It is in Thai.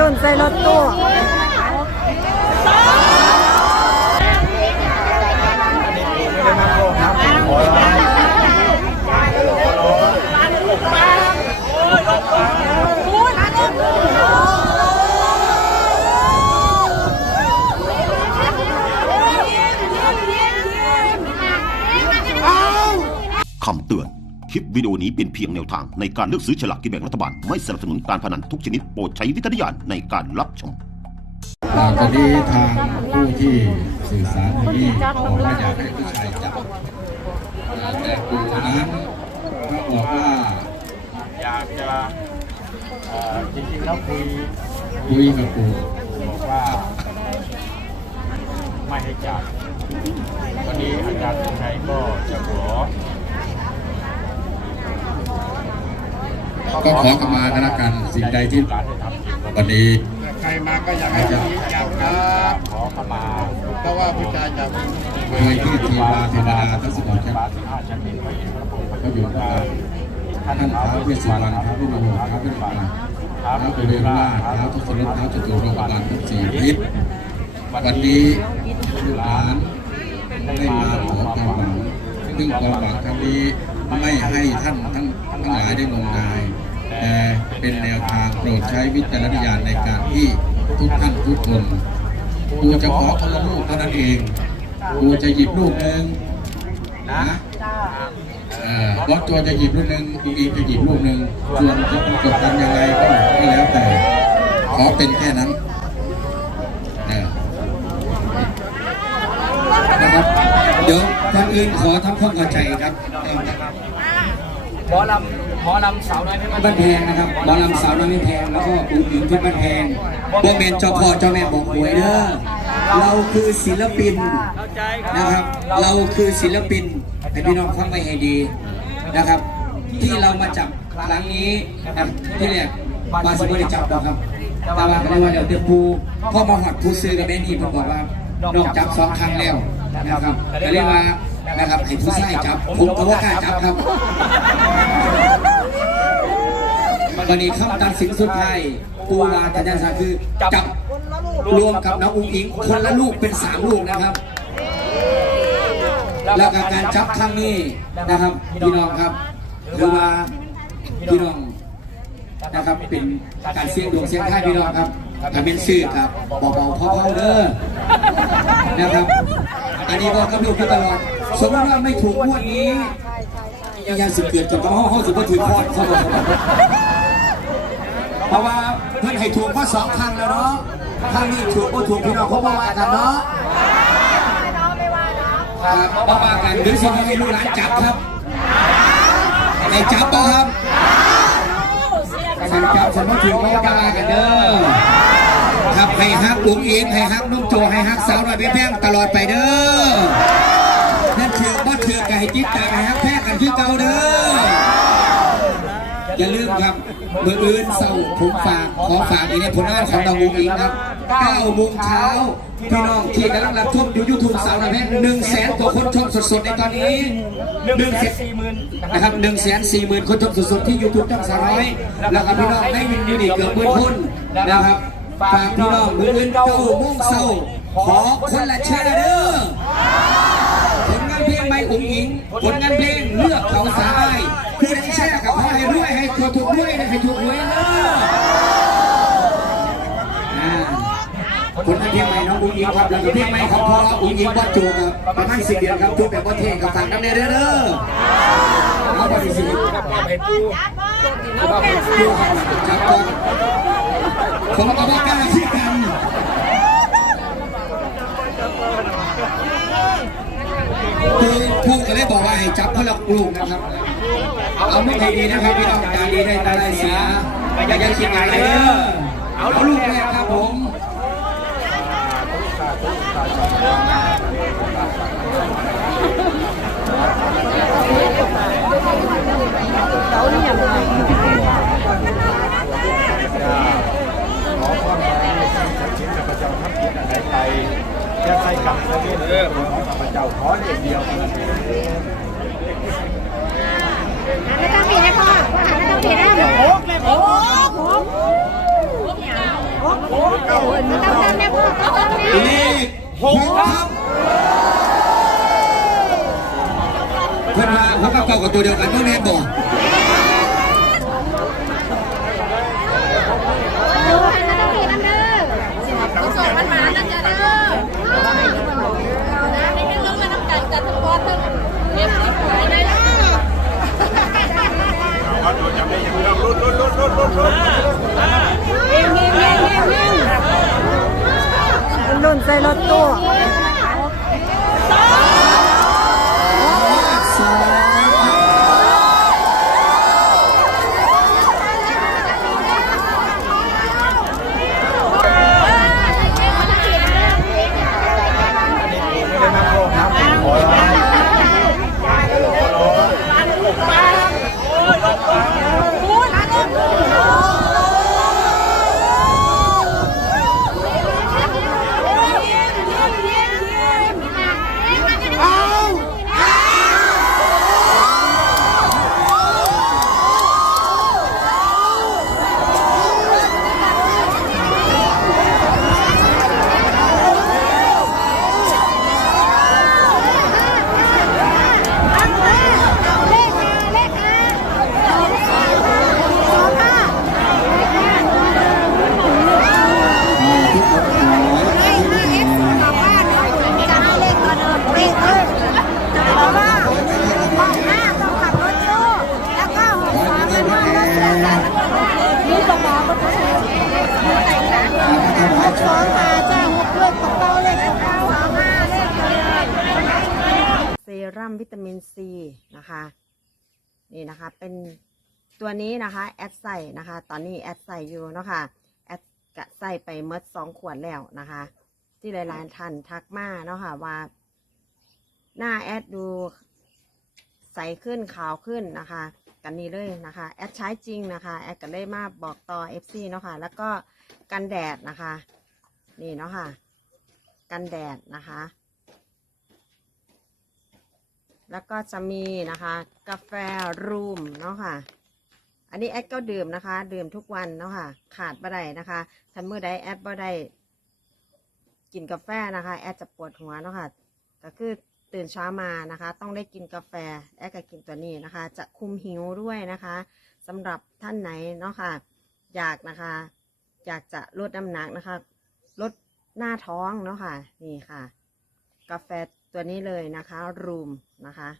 รุ่นใส่รถตู้ คำเตือน คลิป วิดีโอนี้เป็นเพียงแนวทางในการเลือกซื้อฉลากกินแบ่งรัฐบาล ไม่สนับสนุนการพนันทุกชนิดโปรดใช้วิจารณญาณในการรับชม อ่าตอนนี้ทางผู้ที่สื่อสารในนี้บอกว่าอยากให้ผู้ชายจับอ่าแต่ปู่นั้นก็บอกว่าอยากจะเอ่อจริงๆแล้วคุยคุยกับปู่บอกว่า ไม่ให้จับวันนี้อาจารย์สมชัยก็จะขอ ก็ขอกมากันละกันสิ่งใดที่วันนี้ใครมาก็อยากให้ชี้จับครับขอเข้ามาเพราะว่าผู้ชายจับเคยที่ทีมาเทวดาทั้งสิบหนบาทสิบห้าชั้นดินไว้เห็นพระพุทธก็อยู่กับท่านท้าวเวสสุวรรณท้าวพุทธโลกท้าวเวสสุวรรณท้าวเบลล่าท้าวทุสรท้าวจตุโลกบาลทั้งสี่ทิศวันนี้ลูกหลานได้มาขอความหวังซึ่งความหวังครั้งนี้ไม่ให้ท่านทั้งทั้งหลายได้งมงาย แต่เป็นแนวทางโปรดใช้วิจารณญาณในการที่ทุกท่านทุกคนกูจะขอคนละลูกเท่านั้นเองกูจะหยิบลูกหนึ่งนะเออบอสตัวจะหยิบลูกหนึ่งอีกจะหยิบลูกหนึ่งส่วนจะกดดันยังไงก็ก็แล้วแต่ ขอเป็นแค่นั้นนะครับเดี๋ยวท่านอื่นขอทำความเข้าใจครับหมอลำ หมอลำสาวน้อยเพชรบ้านแพงนะครับหมอลำสาวน้อยไม่แพงแล้วก็ปูหญิงที่บ้านแพงพวกเมนเจ้าพ่อเจ้าแม่บอกหวยเด้อเราคือศิลปินเข้าใจคนะครัรับบเราคือศิลปินให้พี่น้องฟังไว้ให้ดีนะครับ ที่เรามาจับครั้งนี้นะครับที่เรียกบาสิบได้จับเราครับแต่ว่าก็ได้ว่าเดี๋ยวเดี๋ยวปูพ่อมาหอดผู้ซื้อกับแม่นี่ผมบอกว่านอกจับสองครั้งแล้วนะครับก็เรียกว่านะครับให้ผู้ชายจับผมก็ว่ากล้าจับครับ วันนี้คำตัดสินสุดท้ายปูวาทัญญาสาคือจับรวมกับน้องอุ้งอิง คนละลูกเป็นสามลูกนะครับ แล้วก็การจับครั้งนี้นะครับพี่น้องครับคือว่าพี่น้องนะครับเป็นการเสี่ยงดวงเสี่ยงท้ายพี่น้องครับถ้าเป็นซื้อครับเบาๆเพราๆเด้อนะครับ อันนี้บอกกับลูกอยู่ตลอดสมมติว่าไม่ถูกงวดนี้ยังสิเกิดจนกระห้องห้องสิบ่ถือพอดเขาบอกเขา ราะว่าเพื่อนให้ถูกมาสองครั้งแล้วเนาะครั้งนี้ถูกก็ถูกพี่น้องเขาบอกว่ากันเนาะครับบอกว่ากันหรือสิให้ลูกหลานจับครับให้จับป่ะครับสันจับสันมาถูกไม่กล้ากันเด้อครับให้ฮักลุงเองให้ฮักนุ่มโจให้ฮักสาวหน่อยเป็นแพงตลอดไปเด้อนั่นถือว่าถือกับให้จิตใจให้ฮักแพงกันคือเก่าเด้อ อย่าลืมครับเมื่ออื่นเสาร์ผมฝากขอฝากอีกในผลงานของน้องอุ้งอิงครับ9โมงเช้าพี่น้องที่กำลังรับชมอยู่ยูทูบสาวนาเพชรหนึ่งแสนกว่าคนชมสดๆในตอนนี้หนึ่งแสนสี่หมื่นนะครับหนึ่งแสนสี่หมื่นคนชมสดๆที่ยูทูบจังสาวน้อยแล้วก็พี่น้องได้ยินอยู่ดีเกือบหมื่นคนนะครับฝากพี่น้องมืออื่นเก้าโมงเช้าขอคนละแชร์เด้อผลงานเพลงไม่อุ๋งอิงผลงาน ด้วยให้ถูกด้วยนะให้ถูกหวยเนอะอ่าผลงานเพลงใหม่น้องอุ๋งอิงครับแล้วก็เพลงใหม่ของพ่ออุ๋งอิงวัดจูครับประมาณสิบเดือนครับทุกแบบว่าเท่กับฝากน้ำเนเด้อเด้อเอาไปสิจับก่อนผมก็บอกกล้าที่กัน คือผู้ก็เลยบอกว่าให้จับคนละกลุ่มนะครับ เอาไม่ใจดีนะครับพี่น้องตาดีได้ตาได้เสียอย่าจะคิดอะไรเด้อเอาลูกแรกครับผม พาะเจ้าขอเด็กเดียวหันมาตั้งปีนด้พ่อหันมาตั้งปีนะหโอ้โหโอ้โหโอ้โหตั้งตั้งได้พ่อตั้งตั้งได้ปีหกครับเพื่อนมาเขาเก่ากับตัวเดียวกันต้องแนบอก กสองมาจ้าหกเลขตกเก้าเลขตกเก้าสองห้าเลขเซรั่มวิตามินซีนะคะ นี่นะคะเป็นตัวนี้นะคะ แอดใส่นะคะ ตอนนี้แอดใส่อยู่เนาะคะแอดกะใส่ไปเมดสองขวดแล้วนะคะ ที่หลายๆท่านทักมาเนาะค่ะว่า หน้าแอดดูใสขึ้นขาวขึ้นนะคะ กันนี้เลยนะคะ แอดใช้จริงนะคะ แอดก็เลยมาบอกต่อ FC เนาะค่ะแล้วก็ กันแดดนะคะ นี่เนาะค่ะ กันแดดนะคะ แล้วก็จะมีนะคะ กาแฟรูมเนาะค่ะ อันนี้แอดก็ดื่มนะคะ ดื่มทุกวันเนาะค่ะ ขาดบ่ได้นะคะทันเมื่อใดแอดบ่ได้กินกาแฟนะคะ แอดจะปวดหัวเนาะค่ะก็คือตื่นเช้ามานะคะ ต้องได้กินกาแฟแอดก็กินตัวนี้นะคะ จะคุมหิวด้วยนะคะสำหรับท่านไหนเนาะค่ะ อยากนะคะ อยากจะลดน้ำหนักนะคะ ลดหน้าท้องเนาะค่ะ นี่ค่ะ กาแฟตัวนี้เลยนะคะรูมนะคะ